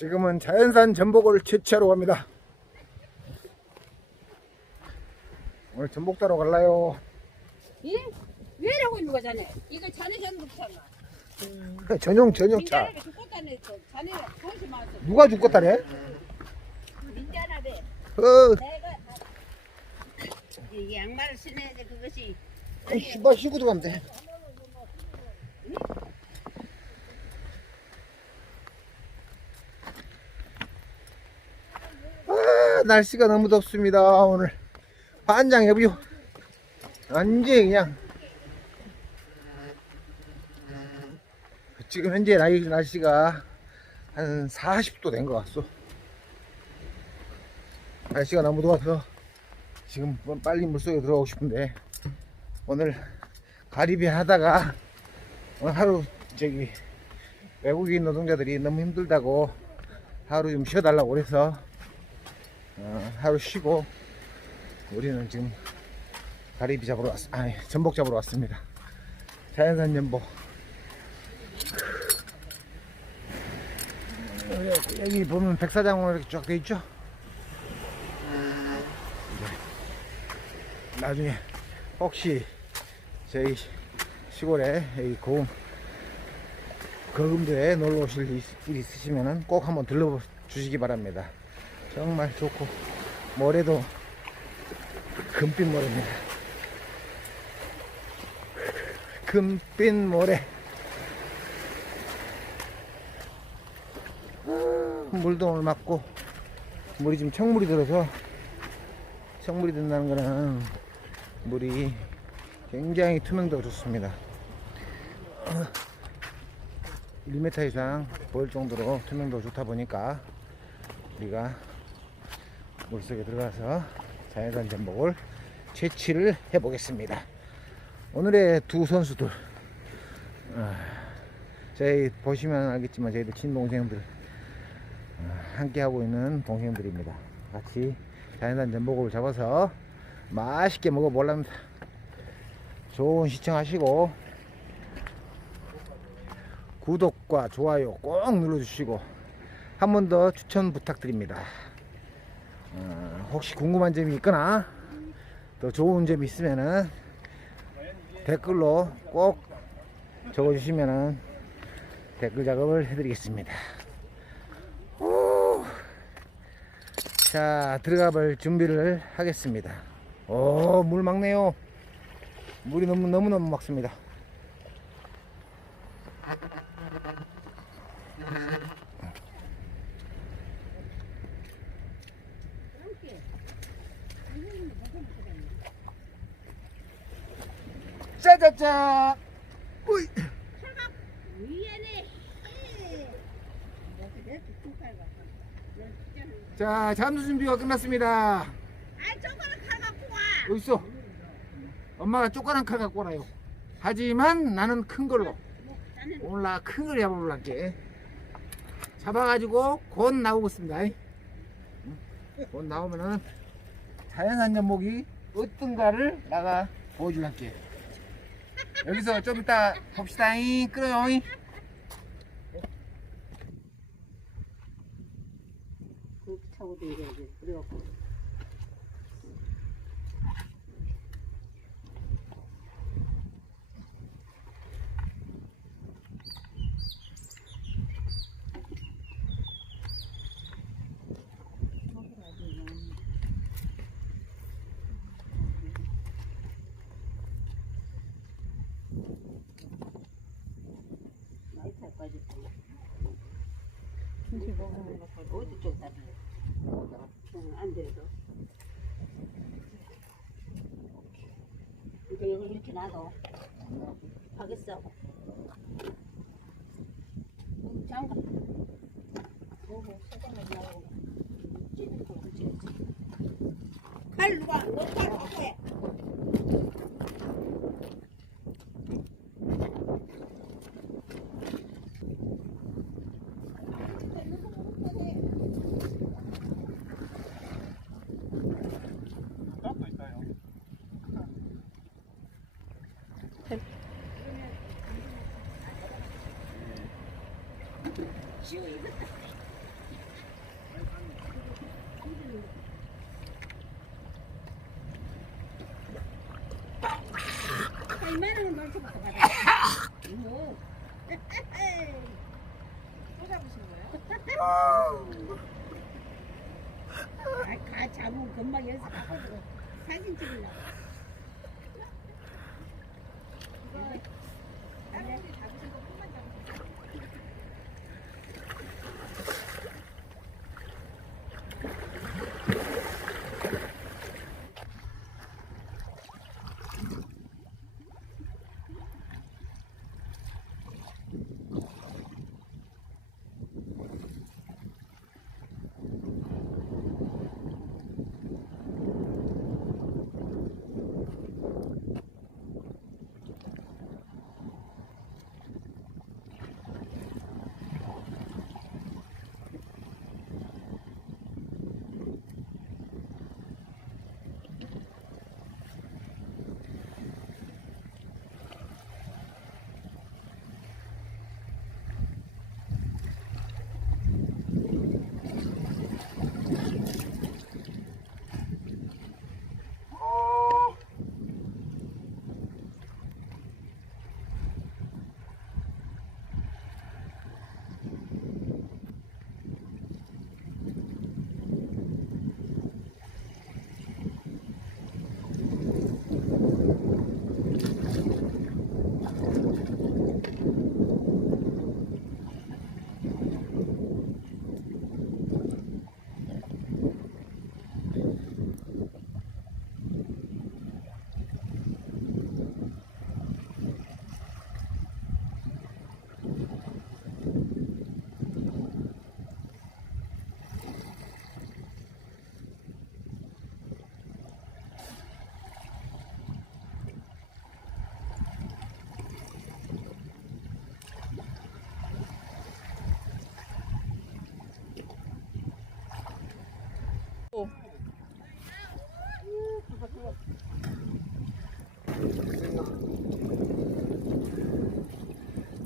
지금은 자연산 전복을 채취하러 갑니다. 오늘 전복 따러 갈라요. 예? 왜라고 있는 거잖아. 이거 자네 전복잖아. 전용 전용차. 민자나게 죽고 다네. 자네 돈이 많아. 누가 죽겠다래? 민자나게 어, 내가 이 양말을 신어야 돼 그것이. 신발 신고 들어가면 돼. 아, 날씨가 너무 덥습니다, 오늘. 반장해보요. 완전 그냥. 지금 현재 날- 날씨가 한 40도 된 것 같소. 날씨가 너무 더워서 지금 빨리 물속에 들어가고 싶은데 오늘 가리비 하다가 오늘 하루 저기 외국인 노동자들이 너무 힘들다고 하루 좀 쉬어달라고 그래서 어, 하루 쉬고 우리는 지금 가리비 잡으러 왔 아니 전복 잡으러 왔습니다. 자연산 전복. 여기, 여기 보면 백사장으로 이렇게 쫙 돼 있죠? 나중에 혹시 저희 시골에 이 고음 거금도에 놀러 오실 일 있으시면은 꼭 한번 들러 주시기 바랍니다. 정말 좋고 모래도 금빛 모래입니다. 금빛 모래. 아, 물도 오늘 맑고 물이 지금 청물이 들어서 청물이 든다는 거는 물이 굉장히 투명도가 좋습니다. 1m 이상 보일 정도로 투명도가 좋다 보니까 우리가 물속에 들어가서 자연산 전복을 채취를 해 보겠습니다. 오늘의 두 선수들 아, 저희 보시면 알겠지만 저희들 친동생들 아, 함께 하고 있는 동생들입니다. 같이 자연산 전복을 잡아서 맛있게 먹어보랍니다. 좋은 시청하시고 구독과 좋아요 꼭 눌러주시고 한 번 더 추천 부탁드립니다. 어, 혹시 궁금한 점이 있거나 또 좋은 점이 있으면은 댓글로 꼭 적어주시면은 댓글 작업을 해드리겠습니다. 오, 자 들어가 볼 준비를 하겠습니다. 오, 물 막네요. 물이 너무 너무 너무 막습니다. 우이. 위에네. 자 잠수 준비가 끝났습니다. 아 저거는 칼 갖고 와. 여기 있어. 엄마가 쪼그란 칼 갖고 와요. 하지만 나는 큰 걸로. 오늘 나 큰 걸 잡아볼란게. 잡아가지고 곧 나오겠습니다. 응? 곧 나오면은 자연산 전목이 어떤가를 나가 보여줄란게. 여기서 좀 이따 봅시다잉. 끌어요. 그렇게 차고 내려야지. 그래갖고. 많이 탈 빠졌고. 김치 먹으면 어디 쪽 다리? 응, 안 돼도. 이제 이렇게 놔둬. 하겠어. 응, 장갑. 오호, 세상에 나오고. 거 그지? 칼 누가? 너 칼 얼마나 넓게 받아봐. 뭐? 또 아, 가 잡으면 금방 연습하고 사진 찍으려고.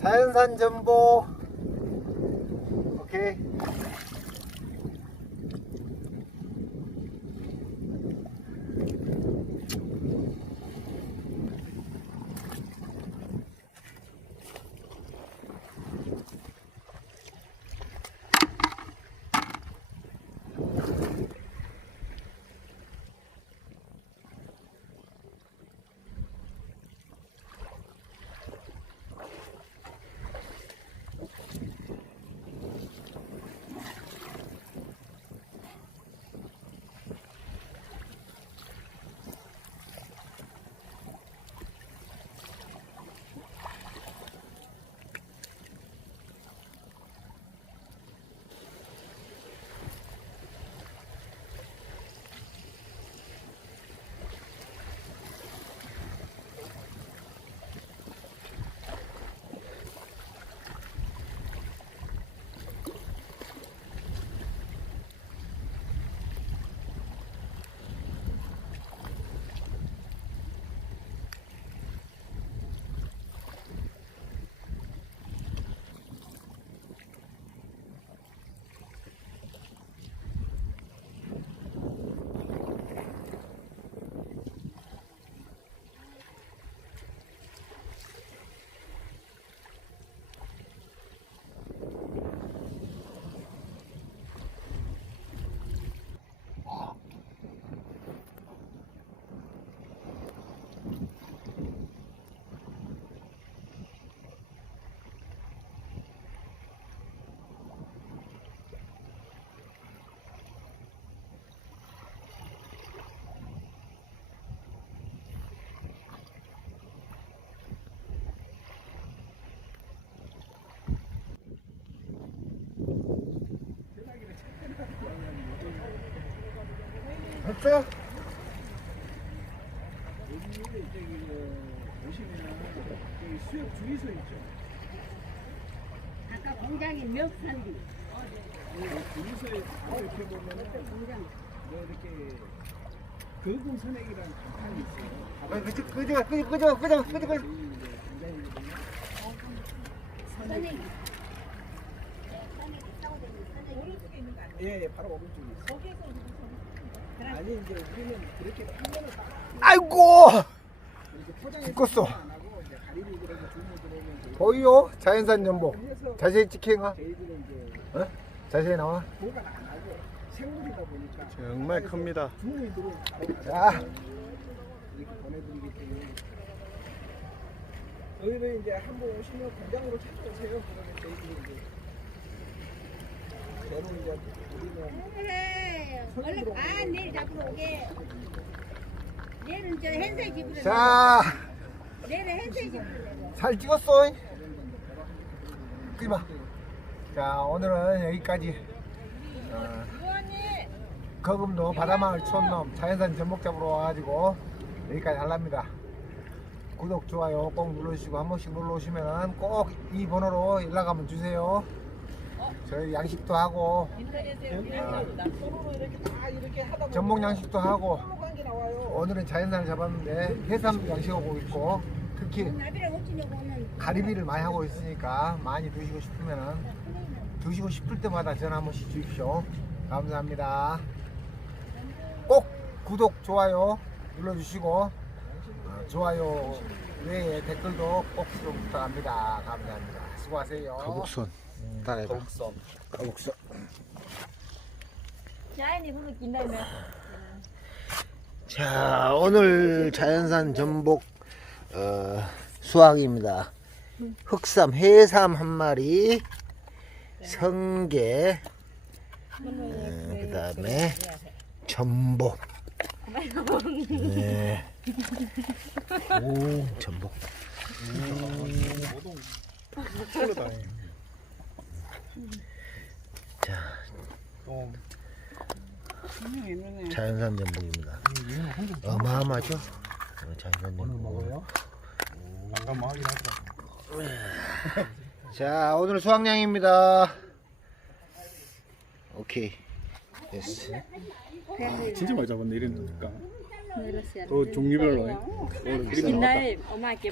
자연산 전보 됐어? 여기 저기 그 보시면 저기 수협 주의소 있죠. 아까 공장이 몇 산디? 그 주의소에 이렇게 보면은 공장. 뭐 이렇게 거금 선액이라는 간판이 있어요. 아, 여기 이제 공장이거든요. 선생님. 오른쪽에 있는 거 아니에요? 예, 예, 바로 오른쪽에 있어요. 거기에서 아니 이제 우리는 그렇게 한 번에 딱 아이고 이렇게 포장해서 죽겠어. 안 하고 이제 가리비 들어오면 보이요? 자연산 전복. 자세히? 저희들은 이제 어? 자세히 나와. 뭐가 안 하고 생물이다 보니까 정말 큽니다. 주문이 들어오면 바로 자. 이렇게 보내드리기 때문에 저희는 이제 한번 오시면 공장으로 찾아오세요. 그러면 저희들이 이제 새로 이제 우리는. 얼른 아 내일 잡으러 오게. 내일은 저 hen세 집으로. 자, 내일은 hen세 집으로. 내려. 잘 찍었어. 끄봐. 자, 오늘은 여기까지. 어, 거금도 바다마을 촌놈 자연산 전복 잡으러 와가지고 여기까지 하랍니다. 구독, 좋아요 꼭 눌러주시고 한 번씩 눌러 오시면 꼭 이 번호로 연락 한번 주세요. 저희 양식도 하고 보면 전복 양식도 하고. 오늘은 자연산을 잡았는데 해삼 양식하고 있고 특히. 가리비를 많이 하고 있으니까 많이 드시고 싶으면은 드시고 싶을 때마다 전화 한 번씩 주십시오. 감사합니다. 꼭 구독, 좋아요 눌러주시고 어, 좋아요 외에 댓글도 꼭좀 부탁합니다. 감사합니다. 수고하세요. 거북선 따라해봐. 거북선. 거북선. 자 오늘 자연산 전복 어, 수확입니다. 흑삼, 해삼 한 마리, 성게, 그 다음에 전복. 네. 오, 전복. 자, 자연산 전복입니다. 어마어마죠? 어, 자연산 전복. 잠깐만 확인하자. 자, 오늘 수확량입니다. 오케이. 됐어. 진짜 많이 잡았네 이러니까. 또 종류별로. 해. 오늘 나왔다. 옛날 엄마 께